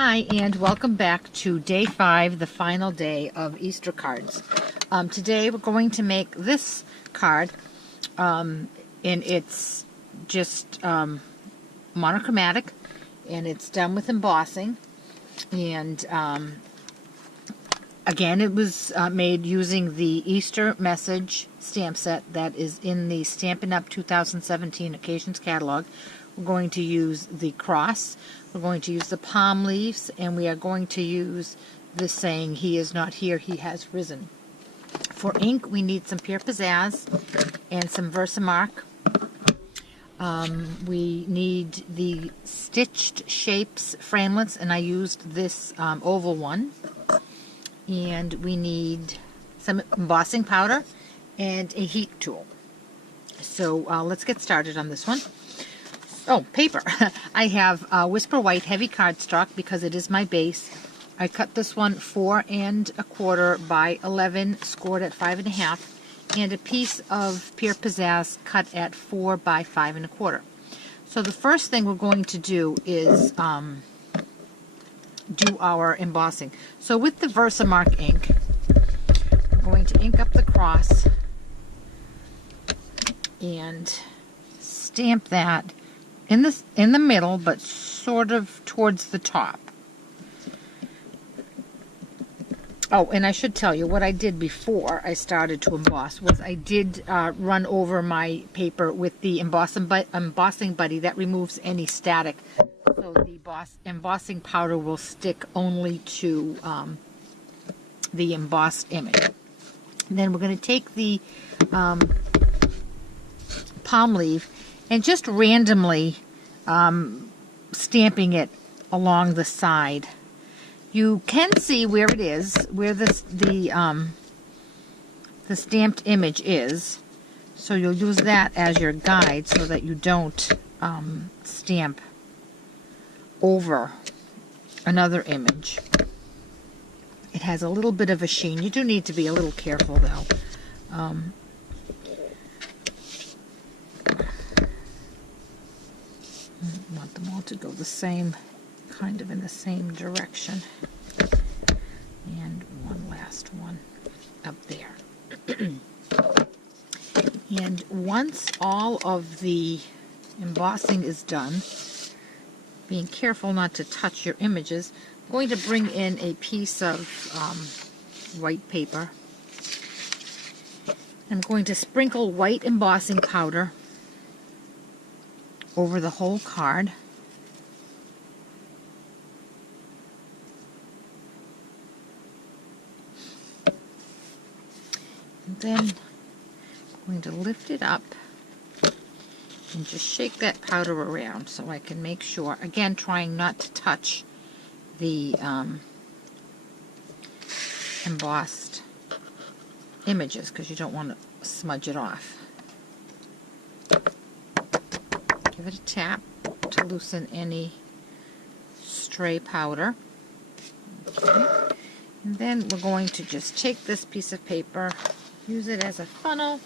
Hi, and welcome back to day 5, the final day of Easter cards. Today we're going to make this card, and it's just monochromatic, and it's done with embossing. And again, it was made using the Easter message stamp set that is in the Stampin' Up! 2017 Occasions catalog. We're going to use the cross, we're going to use the palm leaves, and we are going to use this saying, "He is not here, he has risen." For ink, we need some Pure Pizzazz and some Versamark. We need the Stitched Shapes framelits, and I used this oval one. And we need some embossing powder and a heat tool. So let's get started on this one. Oh, paper. I have Whisper White heavy cardstock because it is my base. I cut this one 4 1/4 by 11, scored at 5 1/2, and a piece of Pure Pizzazz cut at 4 by 5 1/4. So the first thing we're going to do is do our embossing. So with the Versamark ink, we're going to ink up the cross and stamp that in the middle, but sort of towards the top. Oh, and I should tell you what I did before I started to emboss was I did run over my paper with the embossing buddy that removes any static. So the embossing powder will stick only to the embossed image. And then we're going to take the palm leaf and just randomly stamping it along the side. You can see where it is, where the stamped image is. So you'll use that as your guide so that you don't stamp over another image. It has a little bit of a sheen. You do need to be a little careful though. Want them all to go the same, kind of in the same direction. And one last one up there. And once all of the embossing is done, being careful not to touch your images, I'm going to bring in a piece of white paper. I'm going to sprinkle white embossing powder over the whole card. And then I'm going to lift it up and just shake that powder around so I can make sure, again trying not to touch the embossed images because you don't want to smudge it off. Give it a tap to loosen any stray powder. Okay. And then we're going to just take this piece of paper, use it as a funnel,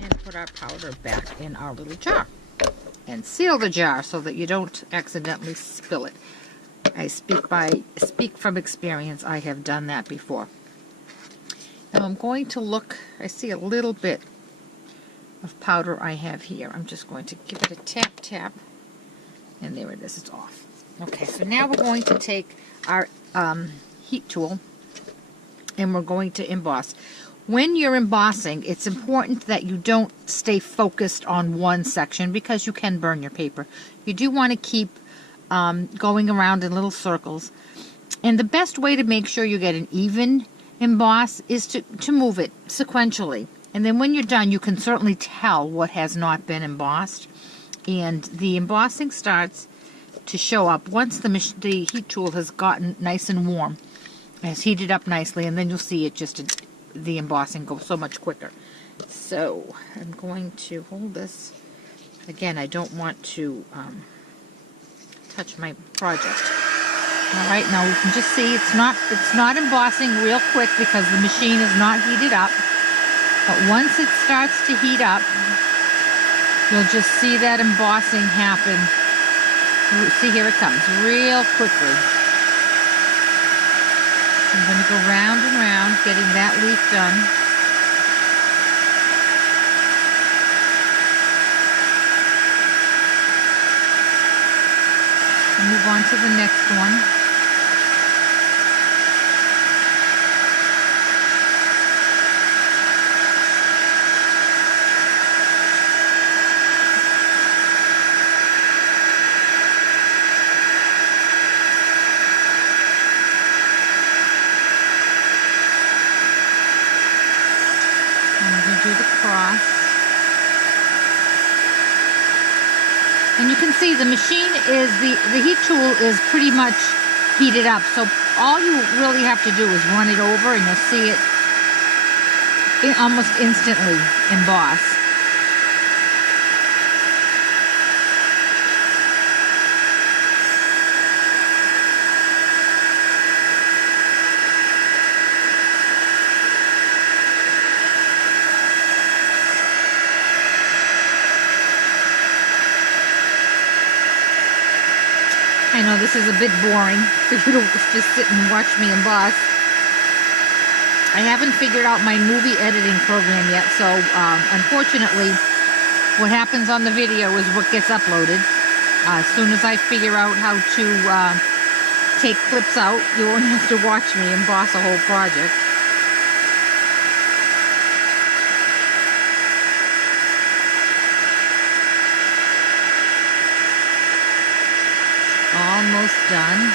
and put our powder back in our little jar. And seal the jar so that you don't accidentally spill it. I speak from experience. I have done that before. Now I'm going to look, I see a little bit of powder I have here. I'm just going to give it a tap, and there it is, it's off. Okay, so now we're going to take our heat tool and we're going to emboss. When you're embossing, it's important that you don't stay focused on one section because you can burn your paper. You do want to keep going around in little circles. And the best way to make sure you get an even emboss is to move it sequentially. And then when you're done, you can certainly tell what has not been embossed. And the embossing starts to show up once the heat tool has gotten nice and warm. It has heated up nicely, and then you'll see it just, the embossing go so much quicker. So I'm going to hold this. Again, I don't want to touch my project. All right, now you can just see it's not embossing real quick because the machine is not heated up. But once it starts to heat up, you'll just see that embossing happen. See, here it comes, real quickly. I'm going to go round and round, getting that leaf done. And move on to the next one. Do the cross. And you can see the machine is, the heat tool is pretty much heated up. So all you really have to do is run it over and you'll see it almost instantly emboss. I know this is a bit boring for you to just sit and watch me emboss. I haven't figured out my movie editing program yet, so unfortunately what happens on the video is what gets uploaded. As soon as I figure out how to take clips out, you won't have to watch me emboss a whole project. Almost done.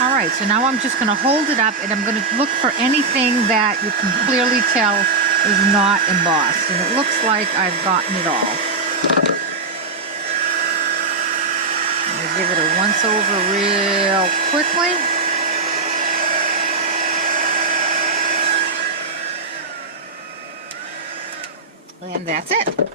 All right, so now I'm just going to hold it up and I'm going to look for anything that you can clearly tell is not embossed. And it looks like I've gotten it all. I'm going to give it a once over real quickly. And that's it.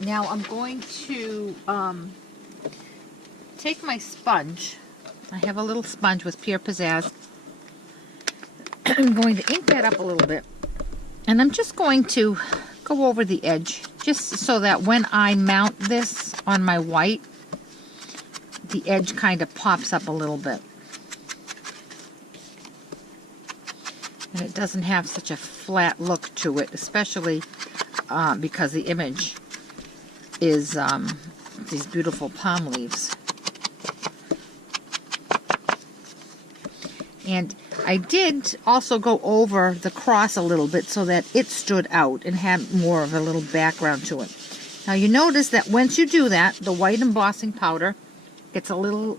Now I'm going to take my sponge. I have a little sponge with Pure Pizzazz. I'm going to ink that up a little bit. And I'm just going to go over the edge, just so that when I mount this on my white, the edge kind of pops up a little bit. And it doesn't have such a flat look to it, especially because the image is these beautiful palm leaves. And I did also go over the cross a little bit so that it stood out and had more of a little background to it. Now you notice that once you do that, the white embossing powder gets a little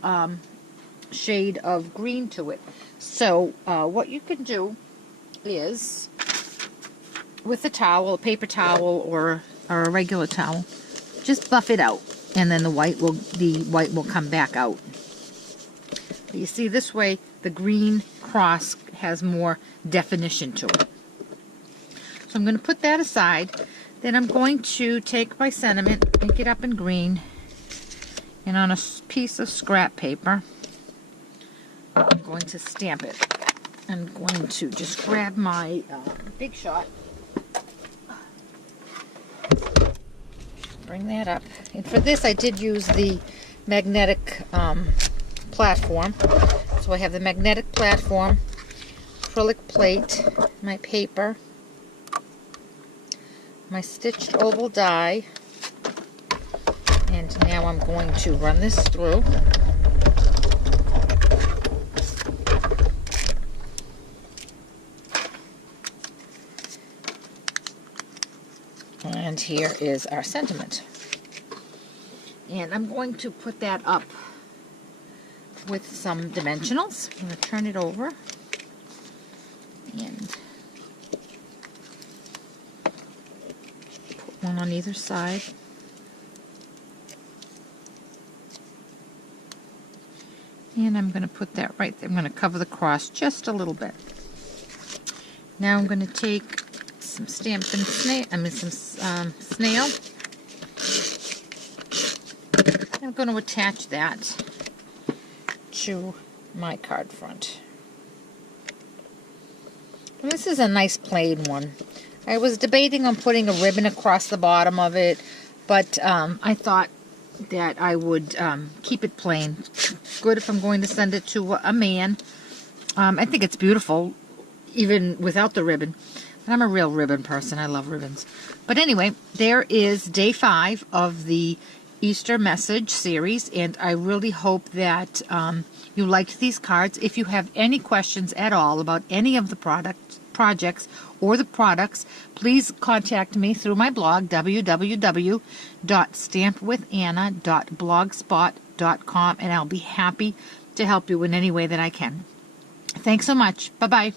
shade of green to it. So what you can do is, with a towel, a paper towel or a regular towel, just buff it out, and then the white will come back out. But you see, this way the green cross has more definition to it. So I'm going to put that aside. Then I'm going to take my sentiment, ink it up in green, and on a piece of scrap paper, I'm going to stamp it. I'm going to just grab my Big Shot, bring that up. And for this I did use the magnetic platform. So I have the magnetic platform, acrylic plate, my paper, my stitched oval die, and now I'm going to run this through. And here is our sentiment. And I'm going to put that up with some dimensionals. I'm going to turn it over and put one on either side. And I'm going to put that right there. I'm going to cover the cross just a little bit. Now I'm going to take some Stampin' snail, some snail. I'm going to attach that to my card front. And this is a nice plain one. I was debating on putting a ribbon across the bottom of it, but I thought that I would keep it plain. Good if I'm going to send it to a man. I think it's beautiful, even without the ribbon. And I'm a real ribbon person. I love ribbons. But anyway, there is day 5 of the Easter message series, and I really hope that you liked these cards. If you have any questions at all about any of the projects or the products, please contact me through my blog, www.stampwithanna.blogspot.com, and I'll be happy to help you in any way that I can. Thanks so much. Bye-bye.